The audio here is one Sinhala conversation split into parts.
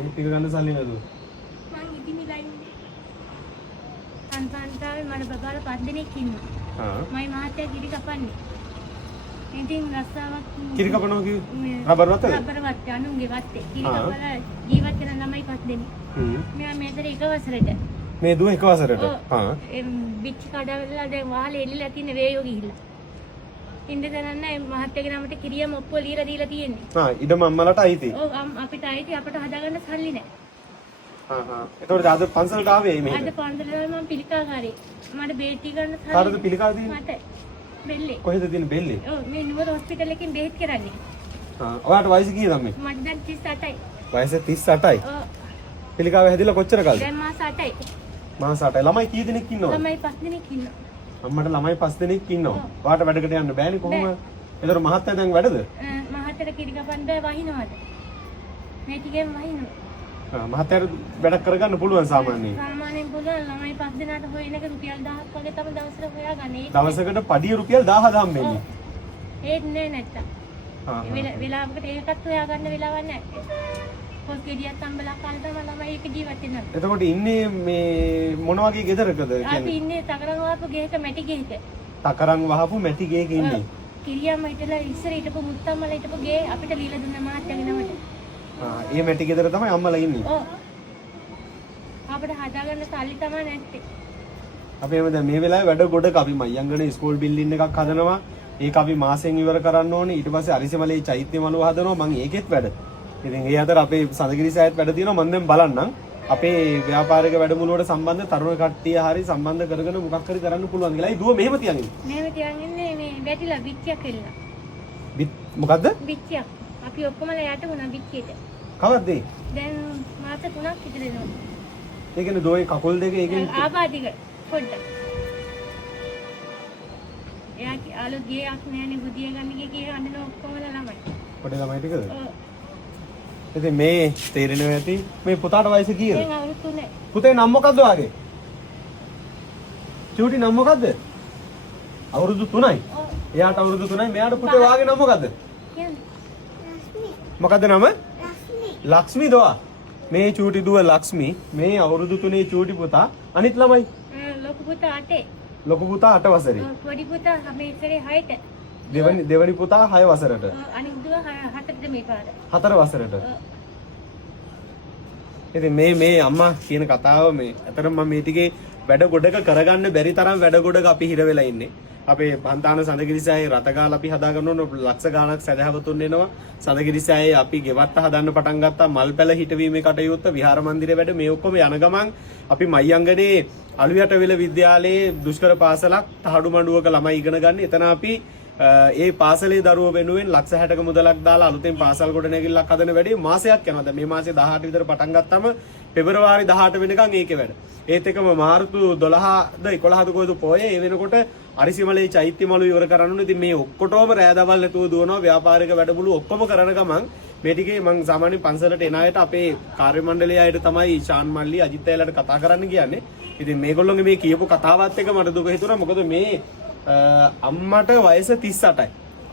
බෙහෙත් ටික ගන්න සල්ලි නැතුව. මං ඉදිමිලා ඉන්නේ. අන්තන්තාවේ මට බබාලා 5 දෙනෙක් ඉන්නවා. මයි මහත්තයා කිරි කපන්නේ. ඉතින් රස්සාවක් කිරි කපනවා කිව්වේ රබර් වත්තද? රබර් වත්තේ අනුන්ගේ වත්තේ. කිරි කපලා ජීවත් වෙන ළමයි 5 දෙනෙක්. මෙයා මේතර එක වසරට. මේ දුව එක වසරට. බිච්චි කඩවලා දැන් වාහලේ එල්ලලා තියෙන වේයෝ ගිහිල්ලා. ඉන්න දනන්න මහත්තයාගේ නමට කිරියම ඔප්පුව ලියලා දීලා තියෙන්නේ. ඉඩම අම්මලට අයිති. ඔව් අපිට අයිති අපිට හදාගන්න සල්ලි නැහැ. එතකොට අද පන්සලට ආවේ මෙහෙම. අද පන්සලට මම පිළිකාකාරී. මට බේටි ගන්න සල්ලි. කාටද පිළිකා තියෙන්නේ? මට. බෙල්ලේ. කොහෙද තියෙන්නේ බෙල්ලේ? ඔව් මේ නුවර හොස්පිටල් එකකින් බෙහෙත් කරන්නේ. ඔයාට වයස කීයද අම්මේ? මට දැන් 38යි. වයස 38යි. ඔව්. පිළිකාව හැදිලා කොච්චර කාලෙද? දැන් මාස 8යි. මාස 8යි. ළමයි කී දෙනෙක් ඉන්නවද? ළමයි 5 දෙනෙක් ඉන්නවා. අම්මට ළමයි 5 දෙනෙක් ඉන්නවා. ඔයාට වැඩකට යන්න බෑනේ කොහොම? ඒතර මහත්තයා දැන් වැඩද? මහත්තයාට කිරි කපන්න බෑ වහිනවද? මේ ටිකෙන් වහිනවා. මහත්තයාට වැඩක් කරගන්න පුළුවන් සාමාන්‍යයෙන්. සාමාන්‍යයෙන් පුළුවන් ළමයි 5 දෙනාට හොයන එක රුපියල් 1000ක් වගේ තමයි දවසට හොයාගන්නේ. දවසකට පඩිය රුපියල් 1000 හම්බෙන්නේ. ඒත් නෑ නැත්තම්. වෙලාවකට ඒකත් හොයාගන්න වෙලාවක් නැහැ. පොත් ගෙඩියක් අම්බලා කාලා තමයි ළමයි එක ජීවත් වෙන්නේ. එතකොට ඉන්නේ මේ මොන වගේ ගෙදරකද කියන්නේ? අපි ඉන්නේ තකරන් වහපු ගෙයක මැටි ගෙයක. තකරන් වහපු මැටි ගෙයක ඉන්නේ. කිරියම්ම හිටලා ඉස්සර හිටපු මුත්තම්මලා හිටපු ගේ අපිට ලීලා දුන්න මහත්තයාගේ නමට. ඒ මැටි ගෙදර තමයි අම්මලා ඉන්නේ. ඔව්. අපිට හදාගන්න සල්ලි තමයි නැත්තේ. අපි එමෙ දැන් මේ වෙලාවේ වැඩ ගොඩක අපි මයංගන ස්කූල් බිල්ඩින් එකක් හදනවා. ඒක අපි මාසෙන් ඉවර කරන්න ඕනේ. ඊට පස්සේ අරිසමලේ චෛත්‍ය මළුව හදනවා. මම ඒකෙත් වැඩ. ඉතින් ඒ අතර අපේ සඳගිරි සෑයත් වැඩ තියෙනවා. මම දැන් බලන්නම්. අපේ ව්‍යාපාරික වැඩමුළුවට සම්බන්ධ තරුණ කට්ටිය හරි සම්බන්ධ කරගෙන මොකක් හරි කරන්න පුළුවන් කියලා. ඒ දුව මෙහෙම තියන් ඉන්නේ. මෙහෙම තියන් ඉන්නේ මේ වැටිලා බිච්චියක් එල්ලලා. මොකද්ද? බිච්චියක්. අපි ඔක්කොමලා යට වුණා බිච්චියට. කවද්ද? දැන් මාස 3ක් විතර වෙනවා. ඒ කියන්නේ දෝයේ කකුල් දෙක ඒකෙන් ආබාධික පොඩ්ඩක්. එයා අලුත් ගේයක් නෑනේ බුදිය ගන්න ගියේ අඬන ඔක්කොමලා ළමයි. පොඩි ළමයි ටිකද? ඔව්. ඉතින් මේ තේරෙනවා ඇති මේ පුතාට වයස කීයද? දැන් අවුරුදු 3. පුතේ නම මොකද්ද වාගේ? චූටි නම මොකද්ද? අවුරුදු 3යි. ඔව්. එයාට අවුරුදු 3යි මෙයාට පුතේ වාගේ නම මොකද්ද? ලක්ෂ්මී. මොකද්ද නම? ලක්ෂ්මී. ලක්ෂ්මී දොවා. මේ චූටි දුව ලක්ෂ්මී මේ අවුරුදු 3 චූටි පුතා අනිත් ළමයි? ලොකු පුතා 8. ලොකු පුතා 8 වසරේ. පොඩි පුතා මේ ඉස්සරේ 6ට. දෙවනි පුතා 6 වසරට. අනිත් දුව 4ට මේ පාර. 4 වසරට. ඉතින් මේ අම්මා කියන කතාව මේ අතරම මම මේ ටිකේ වැඩ ගොඩක කරගන්න බැරි තරම් වැඩ ගොඩක අපි හිර වෙලා ඉන්නේ. අපේ පන්තාන සඳගිරිසෑයේ රතගාල අපි හදා ගන්න ඕන ලක්ෂ ගාණක් සදහවතුන් එනවා. සඳගිරිසෑයේ අපි ගෙවත්ත හදන්න පටන් ගත්තා. මල් පැල හිටවීමේ කටයුත්ත විහාර මන්දිරේ වැඩ මේ ඔක්කොම යන ගමන් අපි මයංගනේ අලුයට වෙල විද්‍යාලයේ දුෂ්කර පාසලක් තහඩු මඬුවක ළමයි ඉගෙන ගන්න. එතන අපි ඒ පාසලේ දරුවෝ වෙනුවෙන් ලක්ෂ 60ක මුදලක් දාලා අලුතෙන් පාසල් ගොඩනැගිල්ලක් හදන වැඩේ මාසයක් යනවා. දැන් මේ මාසේ 18 විතර පටන් ගත්තම පෙබරවාරි 18 වෙනකන් ඒකේ වැඩ. ඒත් එකම මාර්තු 12ද 11ද කොයිද පොයේ ඒ වෙනකොට අරිසිමලේ චෛත්‍ය මළුව ඉවර කරන්න ඕනේ. ඉතින් මේ ඔක්කොටම රෑ දවල් නැතුව දුවනවා ව්‍යාපාරික වැඩමුළු ඔක්කොම කරන ගමන් මේ ටිකේ මම සාමාන්‍ය පන්සලට එන අයට අපේ කාර්ය මණ්ඩලයේ අයට තමයි ශාන් මල්ලි අජිත් අයලාට කතා කරන්න කියන්නේ. ඉතින් මේගොල්ලෝගේ මේ කියපු කතාවත් එක මට දුක හිතුණා. මොකද මේ අම්මට වයස 38යි.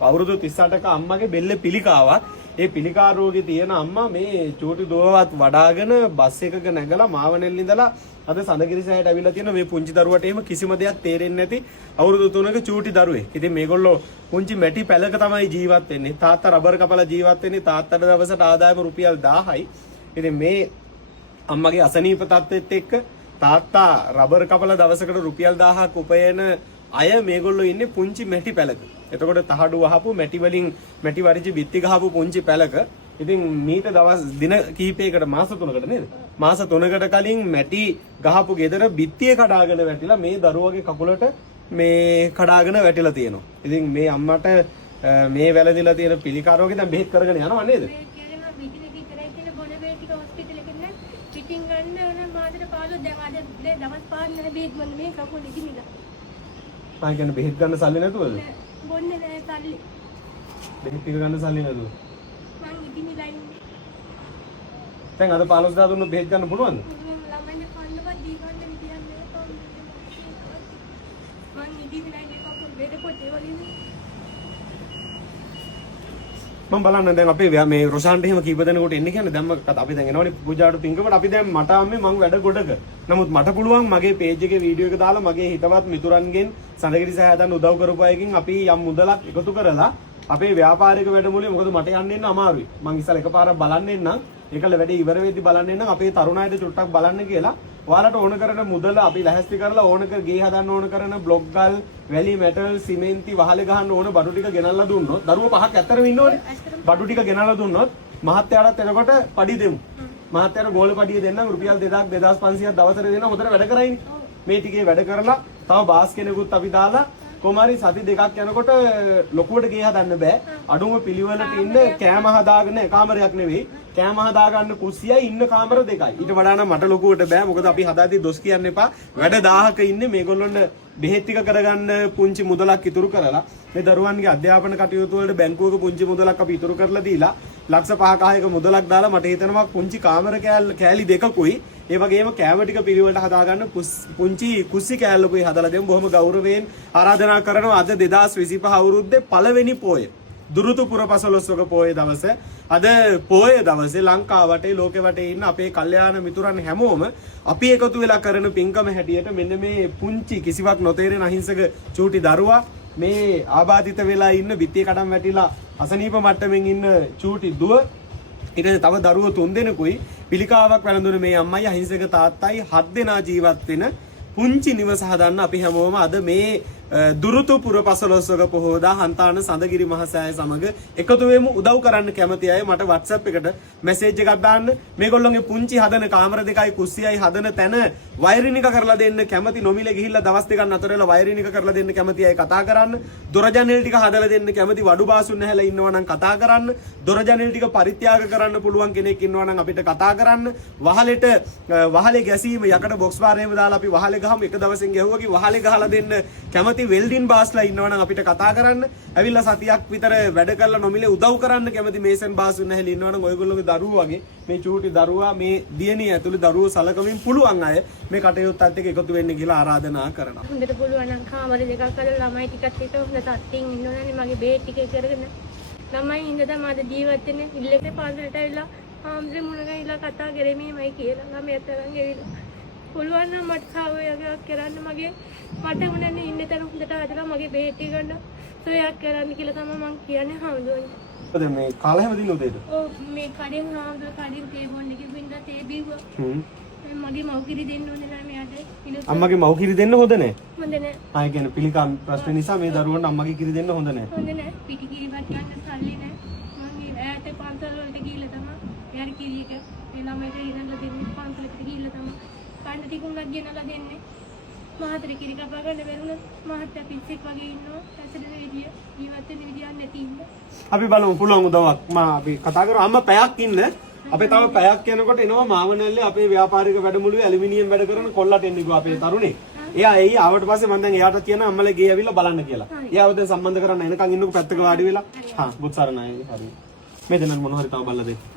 අවුරුදු 38ක අම්මගේ බෙල්ල පිළිකාවක්. ඒ පිළිකා රෝගේ තියෙන අම්මා මේ චූටි දුවවත් වඩාගෙන බස් එකක නැගලා මාවනෙල් ඉඳලා අද සඳගිරිසෑයට ඇවිල්ලා තියෙන මේ පුංචි දරුවට එහෙම කිසිම දෙයක් තේරෙන්නේ නැති අවුරුදු 3ක චූටි දරුවෙක්. ඉතින් මේගොල්ලෝ පුංචි මැටි පැලක තමයි ජීවත් වෙන්නේ. තාත්තා රබර් කපලා ජීවත් වෙන්නේ. තාත්තට දවසට ආදායම රුපියල් 1000යි. ඉතින් මේ අම්මගේ අසනීප තත්ත්වෙත් එක්ක තාත්තා රබර් කපලා දවසකට රුපියල් 1000ක් උපයන අය මේගොල්ලෝ ඉන්නේ පුංචි මැටි පැලක. එතකොට තහඩු වහපු මැටි වලින් මැටි වරිචි බිත්ති ගහපු පුංචි පැලක. ඉතින් මීට දවස් දින කිහිපයකට මාස 3කට නේද? මාස 3කට කලින් මැටි ගහපු ගෙදර බිත්තිය කඩාගෙන වැටිලා මේ දරුවගේ කකුලට මේ කඩාගෙන වැටිලා තියෙනවා. ඉතින් මේ අම්මට මේ වැළඳිලා තියෙන පිළිකාරෝගේ දැන් බෙහෙත් කරගෙන යනවා නේද? පිටින් ගන්න ඕන මාසෙට 15 දැන් අද දවස් 5 නැහැ බෙහෙත් මොන මේ කකුල ඉදිමිලා. මම කියන්නේ බෙහෙත් ගන්න සල්ලි නැතුවද? බොන්නේ නැහැ සල්ලි. බෙහෙත් ටික ගන්න සල්ලි නැතුව. මං ඉදිමිලා ඉන්නේ. දැන් අද 15000 දුන්නොත් බෙහෙත් ගන්න පුළුවන්ද? ළමයින්ට කන්නවත් දී ගන්න විදියක් නෑ. මං ඉදිමිලා ඉන්නේ කකුල් බෙහෙත් පොතේ වලින්. මම බලන්න දැන් අපේ මේ රොෂාන්ට එහෙම කීප දෙනෙකුට එන්න කියන්නේ දැන් අපි දැන් එනවනේ පූජාවට පින්කමට අපි දැන් මට අම්මේ මං වැඩ ගොඩක. නමුත් මට පුළුවන් මගේ පේජ් එකේ වීඩියෝ එක දාලා මගේ හිතවත් මිතුරන්ගෙන් සඳගිරි සහ හදන්න උදව් කරපු අයකින් අපි යම් මුදලක් එකතු කරලා අපේ ව්‍යාපාරික වැඩමුළුවේ මොකද මට යන්න එන්න අමාරුයි. මං ඉස්සලා එකපාරක් බලන්න එන්නම්. ඒකල වැඩේ ඉවර වෙද්දි බලන්න එන්නම් අපේ තරුණ අයට චුට්ටක් බලන්න කියලා. ඔයාලට ඕන කරන මුදල අපි ලැහැස්ති කරලා ඕන කර ගේ හදන්න ඕන කරන බ්ලොක් ගල්, වැලි මෙටල්, සිමෙන්ති වහලේ ගහන්න ඕන බඩු ටික ගෙනල්ලා දුන්නොත් දරුවෝ පහක් ඇත්තරම ඉන්නෝනේ. බඩු ටික ගෙනල්ලා දුන්නොත් මහත්තයාටත් එනකොට පඩි දෙමු. මහත්තයාට ගෝල පඩිය දෙන්නම් රුපියල් 2000 2500ක් දවසට දෙන්න හොඳට වැඩ කරයිනේ. මේ ටිකේ වැඩ කරලා තව බාස් කෙනෙකුත් අපි දාලා කොමාරි සති දෙකක් යනකොට ලොකුවට ගේ හදන්න බෑ. අඩුම පිළිවෙලට ඉන්න කෑම හදාගෙන කාමරයක් නෙවෙයි. කෑම හදාගන්න කුස්සියයි ඉන්න කාමර දෙකයි. ඊට වඩා නම් මට ලොකුවට බෑ. මොකද අපි හදාදී දොස් කියන්න එපා. වැඩ 1000ක ඉන්නේ මේගොල්ලොන්ට බෙහෙත් ටික කරගන්න පුංචි මුදලක් ඉතුරු කරලා මේ දරුවන්ගේ අධ්‍යාපන කටයුතු වලට බැංකුවක පුංචි මුදලක් අපි ඉතුරු කරලා දීලා ලක්ෂ 5ක 6ක මුදලක් දාලා මට හිතෙනවා පුංචි කාමර කෑලි දෙකකුයි ඒ වගේම කෑම ටික පිළිවෙලට හදාගන්න පුංචි කුස්සි කෑල්ලකුයි හදලා දෙමු. බොහොම ගෞරවයෙන් ආරාධනා කරනවා අද 2025 අවුරුද්දේ පළවෙනි පෝය දුරුතු පුරපසළොස්වක පෝය දවසේ අද පෝය දවසේ ලංකාව වටේ ලෝකෙ වටේ ඉන්න අපේ කල්යාණ මිතුරන් හැමෝම අපි එකතු වෙලා කරන පින්කම හැටියට මෙන්න මේ පුංචි කිසිවක් නොතේරෙන අහිංසක චූටි දරුවා මේ ආබාධිත වෙලා ඉන්න බිත්තිය කඩම් වැටිලා අසනීප මට්ටමින් ඉන්න චූටි දුව ඊට තව දරුවෝ 3 දෙනෙකුයි පිළිකාවක් වැළඳුන මේ අම්මයි අහිංසක තාත්තයි 7 දෙනා ජීවත් වෙන පුංචි නිවස හදන්න අපි හැමෝම අද මේ දුරුතු පුරපසළොස්වක පොහොදා හන්තාන සඳගිරි මහසෑය සමග එකතු වෙමු. උදව් කරන්න කැමති අය මට WhatsApp එකට මැසේජ් එකක් දාන්න. මේගොල්ලෝගේ පුංචි හදන කාමර දෙකයි කුස්සියයි හදන තැන වයරින් එක කරලා දෙන්න කැමති නොමිලේ ගිහිල්ලා දවස් දෙකක් අතර වෙලා වයරින් එක කරලා දෙන්න කැමති අය කතා කරන්න. දොර ජනෙල් ටික හදලා දෙන්න කැමති වඩු බාසුන් නැහැලා ඉන්නවා නම් කතා කරන්න. දොර ජනෙල් ටික පරිත්‍යාග කරන්න පුළුවන් කෙනෙක් ඉන්නවා නම් අපිට කතා කරන්න. වහලේ ගැසීම යකඩ බොක්ස් බාරේම දාලා අපි වහලේ ගහමු. එක දවසෙන් ගැහුවා වහලේ ගහලා දෙන්න කැමති වෙල්ඩින් බාස්ලා ඉන්නවනම් අපිට කතා කරන්න. ඇවිල්ලා සතියක් විතර වැඩ කරලා නොමිලේ උදව් කරන්න කැමති මේසන් බාසුන් නැහැලා ඉන්නවනම් ඔයගොල්ලෝගේ දරුවෝ වගේ මේ චූටි දරුවා මේ දියණිය ඇතුළේ දරුවෝ සලකමින් පුළුවන් අය මේ කටයුත්තත් එක්ක එකතු වෙන්න කියලා ආරාධනා කරනවා. හොඳට පුළුවන් නම් කාමර දෙකක් කරලා ළමයි ටිකත් එක්ක හොඳ තත්ත්වෙන් ඉන්න ඕනනේ. මගේ බේත් ටික කරගෙන ළමයි ඉඳලා මාද ජීවත් වෙන්නේ. ඉල්ලේ පාන්දරට ඇවිල්ලා ආම්සේ මුණගයිලා කතා කරෙමීමයි කියලා ළමයි අතරන් ඇවිල්ලා පුළුවන් නම් මට සාවයක් කරන්න මගේ මට උනන්නේ ඉන්න තැන හොඳට හදලා මගේ බේත් ටික ගන්න සොයක් කරන්න කියලා තමයි මම කියන්නේ හාමුදුරනේ. ඔතන මේ කාලා හැම දින උදේට. ඔව් මේ කඩෙන් හාමුදුර කඩෙන් තේ බොන්න කිව්වින්දා තේ බිව්වා. මගේ මව්කිරි දෙන්න ඕනේ නැහැ මෙයාට. අම්මගේ මව් කිරි දෙන්න හොඳ නැහැ. හොඳ නැහැ. ආයි කියන්නේ පිළිකම් ප්‍රශ්න නිසා මේ දරුවන්ට අම්මගේ කිරි දෙන්න හොඳ නැහැ. හොඳ නැහැ. පිටි කිරි වත් ගන්න සල්ලි නැහැ. මම ඈත පන්සල් වලට ගිහිල්ලා තමයි එයාට කිරි එක ඒ ළමයට ඉරලා දෙන්නේ පන්සලට ගිහිල්ලා තමයි. කන්න ටිකුණක් ගෙනලා දෙන්නේ. මහතර කිරි කපා ගන්න බැරුණොත් මහත්තයා පිස්සෙක් වගේ ඉන්නවා. ඇසෙන විදිය ජීවත් වෙන විදියක් නැති ඉන්න. අපි බලමු පුළුවන් උදව්වක් අපි කතා කරමු. අම්මා පැයක් ඉන්න. අපේ තව පැයක් යනකොට එනවා මාවනල්ලේ අපේ ව්‍යාපාරික වැඩමුළුවේ ඇලුමිනියම් වැඩ කරන කොල්ලට එන්න ගියා අපේ තරුණේ. එයා ආවට පස්සේ මම දැන් එයාට කියනවා අම්මලා ගේ ඇවිල්ලා බලන්න කියලා. එයාව දැන් සම්බන්ධ කරන්න එනකන් ඉන්නකෝ පැත්තක වාඩි වෙලා. හා බුත්සරණයි හරි. මේ දෙන්නන් මොන හරි තව බලලා දෙන්න.